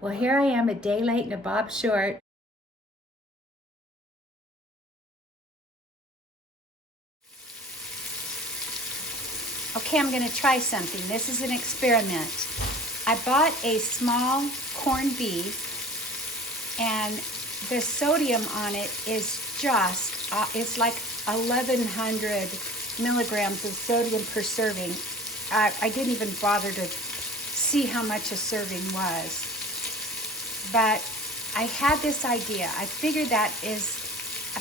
Well, here I am a day late and a bob short. Okay, I'm gonna try something. This is an experiment. I bought a small corned beef and the sodium on it is just, it's like 1,100 milligrams of sodium per serving. I didn't even bother to see how much a serving was. But I had this idea. I figured that is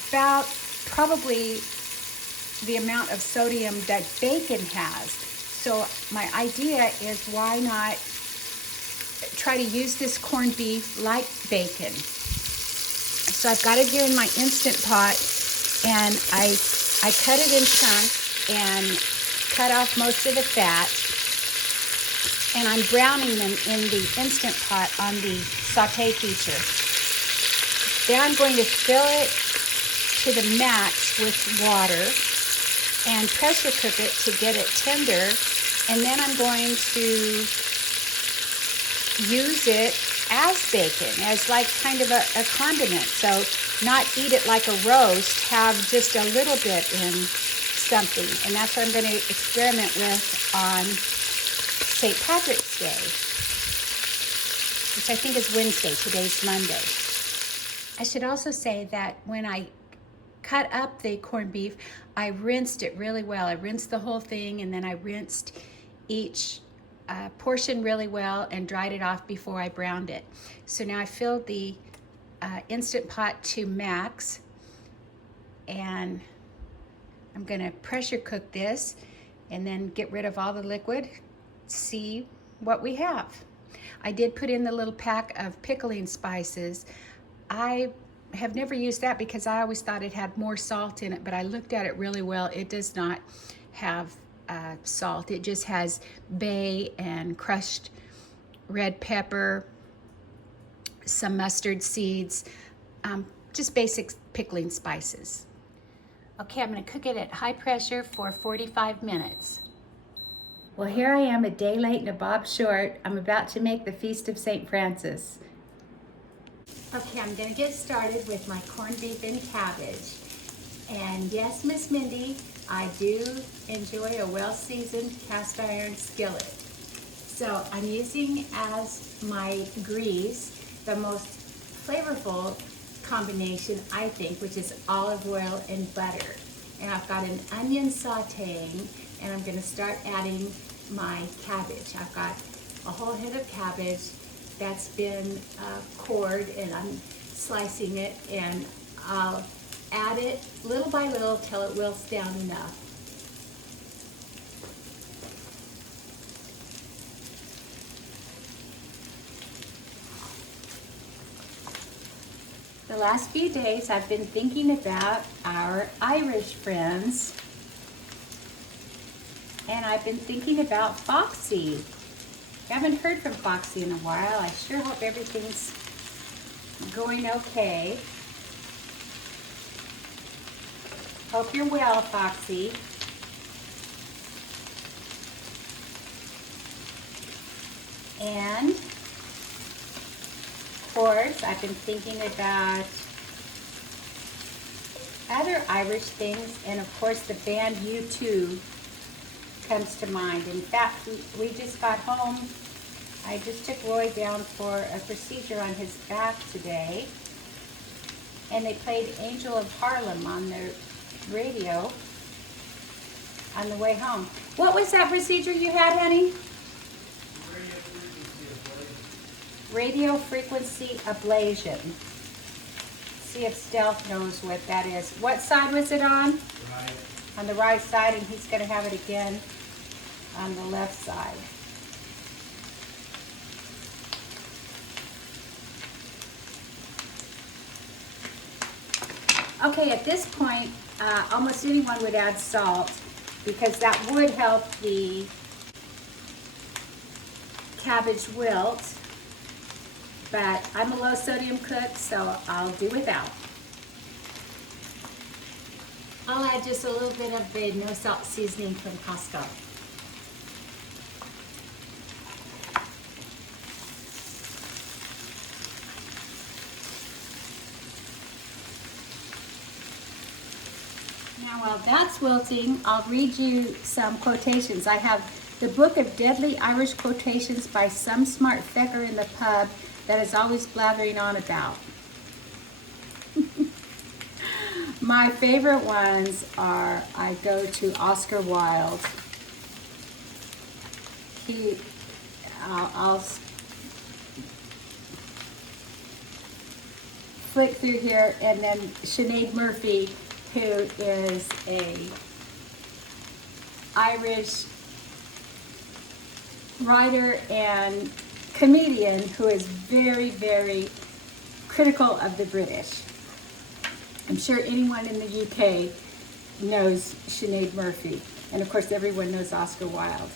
about probably the amount of sodium that bacon has. So my idea is, why not try to use this corned beef like bacon? So I've got it here in my Instant Pot, and I cut it in chunks and cut off most of the fat, and I'm browning them in the Instant Pot on the saute feature. Then I'm going to fill it to the max with water and pressure cook it to get it tender, and then I'm going to use it as bacon, as like kind of a condiment. So not eat it like a roast, have just a little bit in something. And that's what I'm going to experiment with on St. Patrick's Day, which I think is Wednesday. Today's Monday. I should also say that when I cut up the corned beef, I rinsed it really well. I rinsed the whole thing, and then I rinsed each portion really well and dried it off before I browned it. So now I filled the Instant Pot to max, and I'm gonna pressure cook this and then get rid of all the liquid, see what we have. I did put in the little pack of pickling spices. I have never used that because I always thought it had more salt in it, but I looked at it really well. It does not have salt. It just has bay and crushed red pepper, some mustard seeds, just basic pickling spices. Okay, I'm going to cook it at high pressure for 45 minutes. Well, here I am a day late and a bob short. I'm about to make the Feast of St. Francis. Okay, I'm going to get started with my corned beef and cabbage. And yes, Miss Mindy, I do enjoy a well-seasoned cast iron skillet. So I'm using as my grease the most flavorful combination, I think, which is olive oil and butter. And I've got an onion sauteing, and I'm going to start adding my cabbage. I've got a whole head of cabbage that's been cored, and I'm slicing it, and I'll add it little by little till it wilts down enough. The last few days I've been thinking about our Irish friends, and I've been thinking about Foxy. I haven't heard from Foxy in a while. I sure hope everything's going okay. Hope you're well, Foxy. And of course, I've been thinking about other Irish things, and of course the band U2 comes to mind. In fact, we just got home. I just took Roy down for a procedure on his back today, and they played Angel of Harlem on their radio on the way home. What was that procedure you had, honey? Radio frequency ablation. See if Stealth knows what that is. What side was it on? Right. On the right side, and he's going to have it again on the left side. Okay, at this point, almost anyone would add salt because that would help the cabbage wilt, but I'm a low sodium cook, so I'll do without. I'll add just a little bit of the no salt seasoning from Costco. Now while that's wilting, I'll read you some quotations. I have the Book of Deadly Irish Quotations by some smart fecker in the pub that is always blathering on about. My favorite ones are, I go to Oscar Wilde. I'll flick through here, and then Sinead Murphy, who is a Irish writer and comedian who is very, very critical of the British. I'm sure anyone in the UK knows Sinead Murphy, and of course everyone knows Oscar Wilde.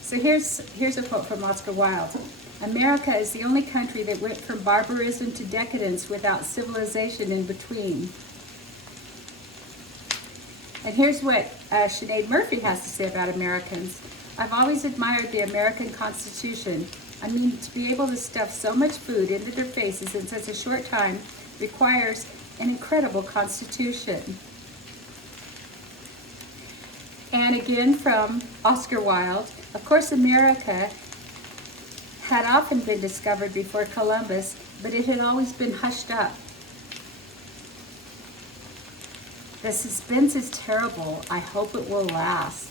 So here's a quote from Oscar Wilde. America is the only country that went from barbarism to decadence without civilization in between. And here's what Sinead Murphy has to say about Americans. I've always admired the American Constitution. I mean, to be able to stuff so much food into their faces in such a short time requires an incredible constitution. And again from Oscar Wilde, of course America had often been discovered before Columbus, but it had always been hushed up. The suspense is terrible. I hope it will last.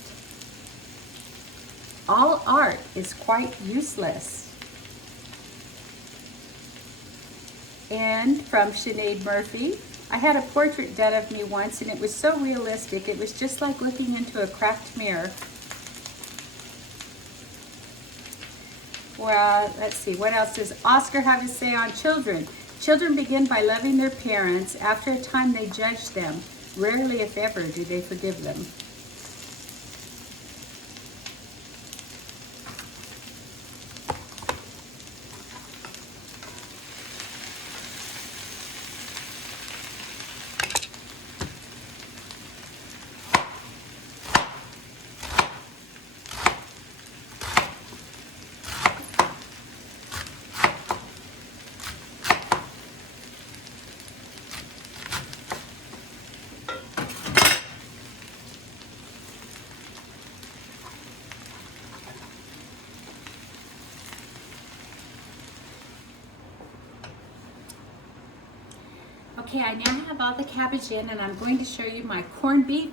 All art is quite useless. And from Sinead Murphy, I had a portrait done of me once, and it was so realistic. It was just like looking into a cracked mirror. Well, let's see, what else does Oscar have to say on children? Children begin by loving their parents. After a time, they judge them. Rarely, if ever, do they forgive them. Okay, I now have all the cabbage in, and I'm going to show you my corned beef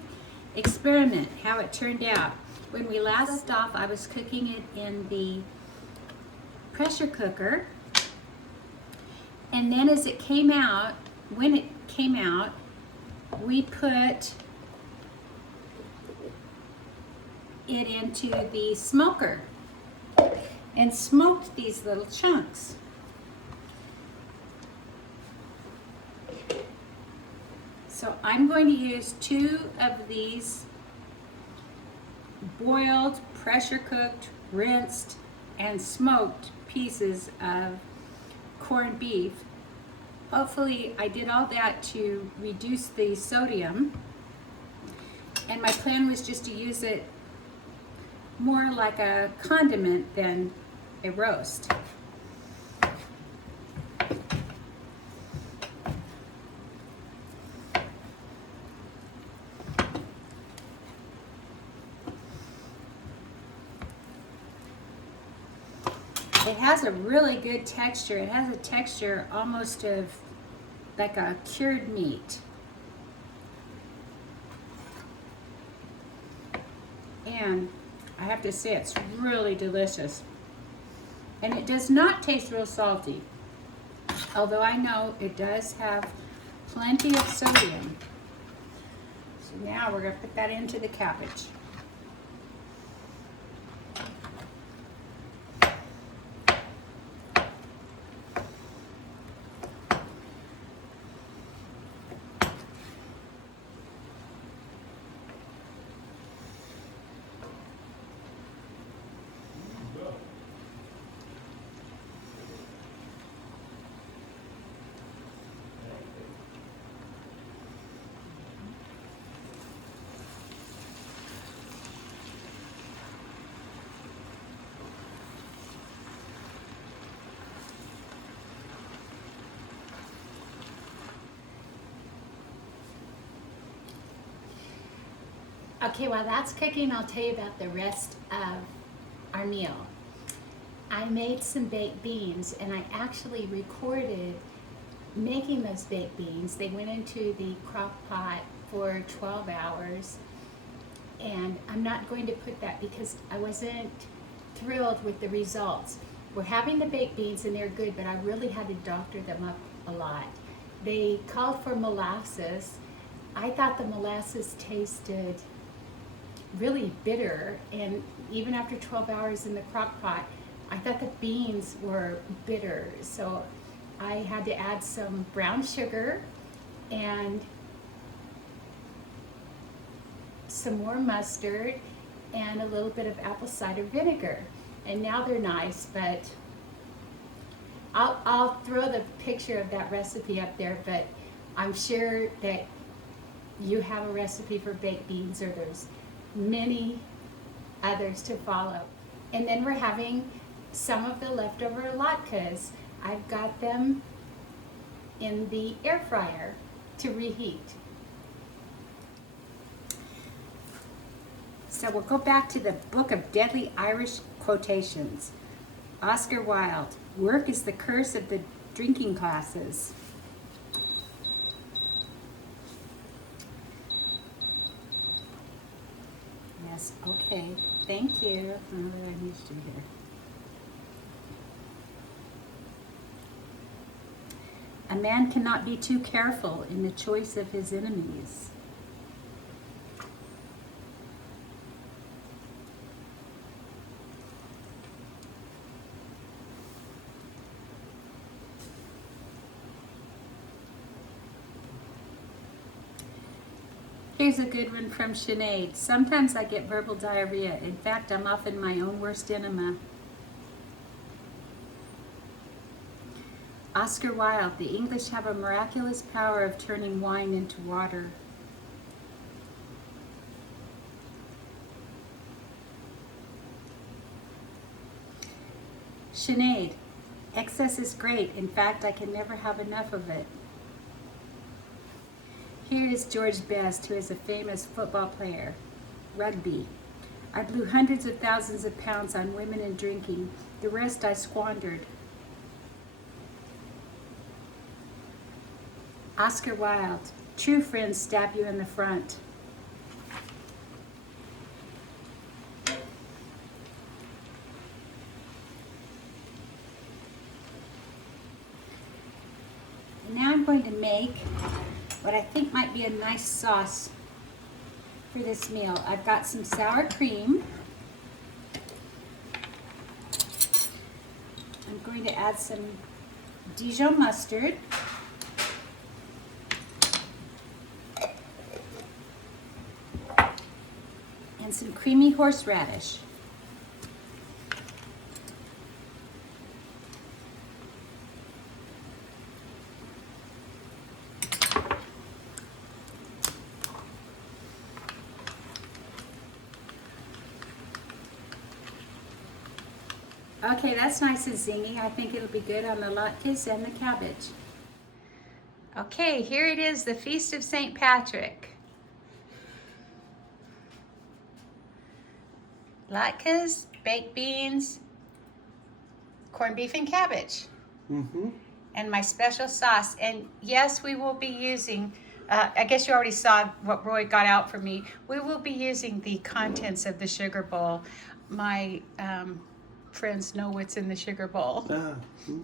experiment, how it turned out. When we last left off, I was cooking it in the pressure cooker, and then as it came out, when it came out, we put it into the smoker and smoked these little chunks. So I'm going to use 2 of these boiled, pressure cooked, rinsed, and smoked pieces of corned beef. Hopefully I did all that to reduce the sodium, and my plan was just to use it more like a condiment than a roast. It has a really good texture. It has a texture almost of like a cured meat. And I have to say, it's really delicious. And it does not taste real salty, although I know it does have plenty of sodium. So now we're going to put that into the cabbage. Okay, while that's cooking, I'll tell you about the rest of our meal. I made some baked beans, and I actually recorded making those baked beans. They went into the crock pot for 12 hours, and I'm not going to put that because I wasn't thrilled with the results. We're having the baked beans and they're good, but I really had to doctor them up a lot. They called for molasses. I thought the molasses tasted really bitter, and even after 12 hours in the crock pot, I thought the beans were bitter. So I had to add some brown sugar and some more mustard and a little bit of apple cider vinegar. And now they're nice, but I'll throw the picture of that recipe up there, but I'm sure that you have a recipe for baked beans, or there's many others to follow. And then we're having some of the leftover latkes. I've got them in the air fryer to reheat. So we'll go back to the Book of Deadly Irish Quotations. Oscar Wilde, work is the curse of the drinking classes. Yes, okay, thank you. I don't know what I need to do here. A man cannot be too careful in the choice of his enemies. Here's a good one from Sinead. Sometimes I get verbal diarrhea. In fact, I'm often my own worst enema. Oscar Wilde, the English have a miraculous power of turning wine into water. Sinead, excess is great. In fact, I can never have enough of it. Here is George Best, who is a famous football player. Rugby. I blew hundreds of thousands of pounds on women and drinking. The rest I squandered. Oscar Wilde, true friends stab you in the front. And now I'm going to make what I think might be a nice sauce for this meal. I've got some sour cream. I'm going to add some Dijon mustard. And some creamy horseradish. Okay, that's nice and zingy. I think it'll be good on the latkes and the cabbage. Okay, here it is, the Feast of St. Patrick. Latkes, baked beans, corned beef and cabbage. And my special sauce. And yes, we will be using, I guess you already saw what Roy got out for me. We will be using the contents of the sugar bowl. My friends know what's in the sugar bowl. Okay.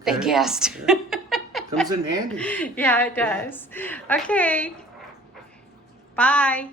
They guessed. Yeah. Comes in handy. Yeah, it does. Okay. Bye.